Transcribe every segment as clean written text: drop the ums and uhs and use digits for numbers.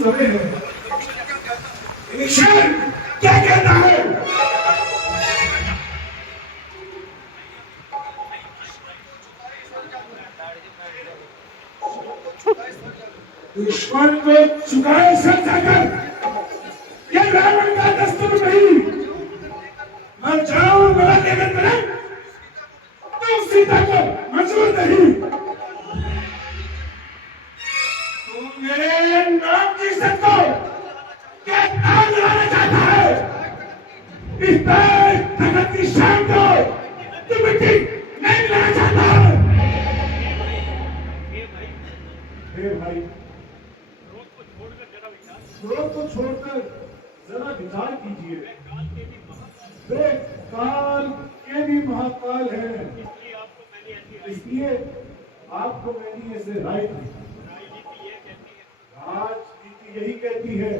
समय है। इलेक्शन क्या कहता है? दुश्मन को चुकाए सर जाकर, ये रावण का दस्तूर नहीं। मर जाओ बड़ा लेकर बने, तुम सीता को मंजूर नहीं। तुम मेरे नाम की इज्जत को क्या ताज लगाना चाहता है? इस तखत की शान को तुम मिट्टी नहीं मिलाना चाहता है। भाई क्रोध को छोड़कर जरा विचार कीजिए। वे काल के भी महाकाल है, इसलिए आपको मैंने ऐसे राय दी। राजनीति यही कहती है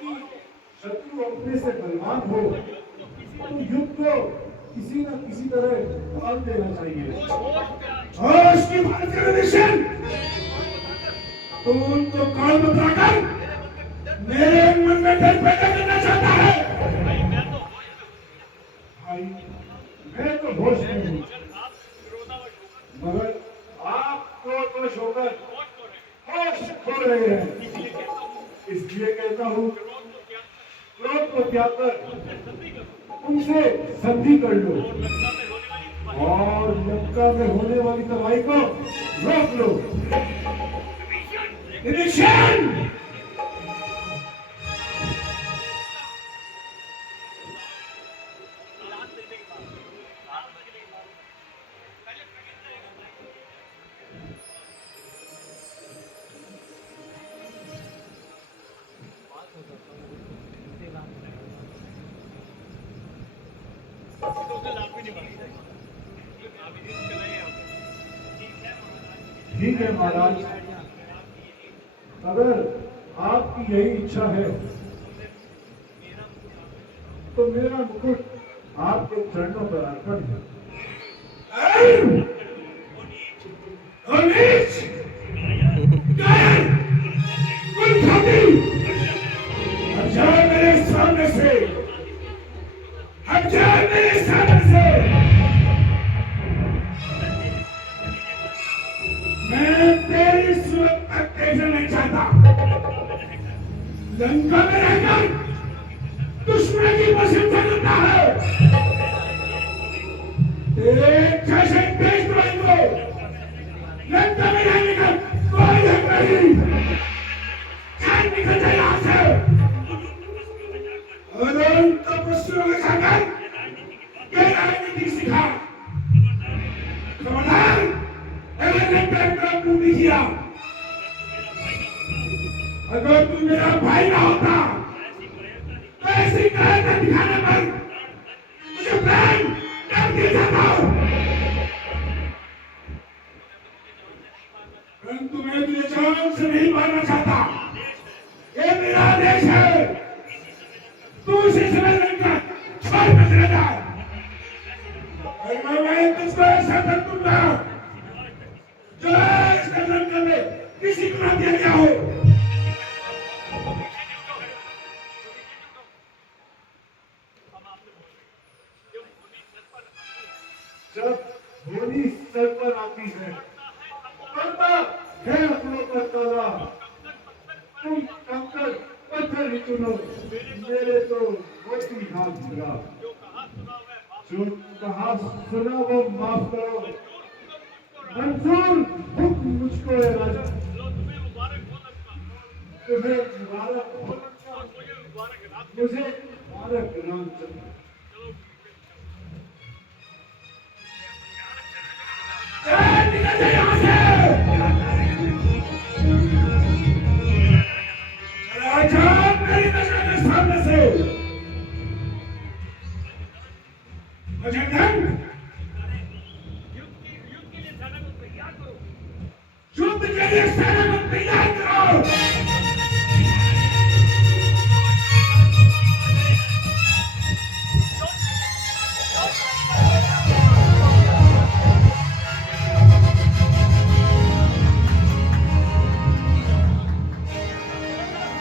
कि शत्रु अपने से बलवान हो तो युद्ध को किसी न किसी तरह टाल देना चाहिए। होश की बात करो निशन, तुम तो काल बताकर मेरे मन में डर पैदा करना चाहता है। भाई मैं तो होश में हूँ, मगर आप क्रोधवश होकर होश खो रहे हैं। इसलिए कहता हूँ क्रोध को त्याग कर उनसे संधि कर लो और लंका में होने वाली तबाही को रोक लो। इलेक्शन ठीक है महाराज, अगर आपकी यही इच्छा है तो मेरा मुकुट आपके चरणों पर अर्पण है। हट जाए मेरे सामने से, हट जाए मेरे सामने से। मैं तेरी सूरत तक देखना नहीं चाहता। लंका में रहकर दुश्मन की प्रशंसा करता है। तेरे जैसे देशद्रोही को लंका में रहने का कोई हक नहीं। चल निकल जाए यहाँ से और उन तपस्वियों के साथ ये राजनीति सिखा। खबरदार अगर ने टाइम का पूरी किया, अगर तू मेरा भाई ना होता तो ऐसी कायरता दिखाने पर मुझे प्राण कर दिया जाता। परंतु मैं तुझे जान से नहीं मारना चाहता। ये मेरा देश है, तू इसे समझ लेकर छोड़ कर चला जा। अगर मैं तुझको ऐसा कर दूंगा जो इस लंका में किसी को ना दिया गया हो। जब होली सर पर आती है, पड़ता है अपनों पर ताला। तुम कंकड़ पत्थर ही चुनो, मेरे तो मोती हाथ लगा। जो कहा सुना वो माफ करो, मंजूर हुक्म मुझको है राजा। तुम्हें मुबारक हो लंका, मुझे मुबारक रामचंद्र। निकल जाए यहाँ से। मेरी नजर के सामने से युद्ध के लिए सेना को तैयार करो।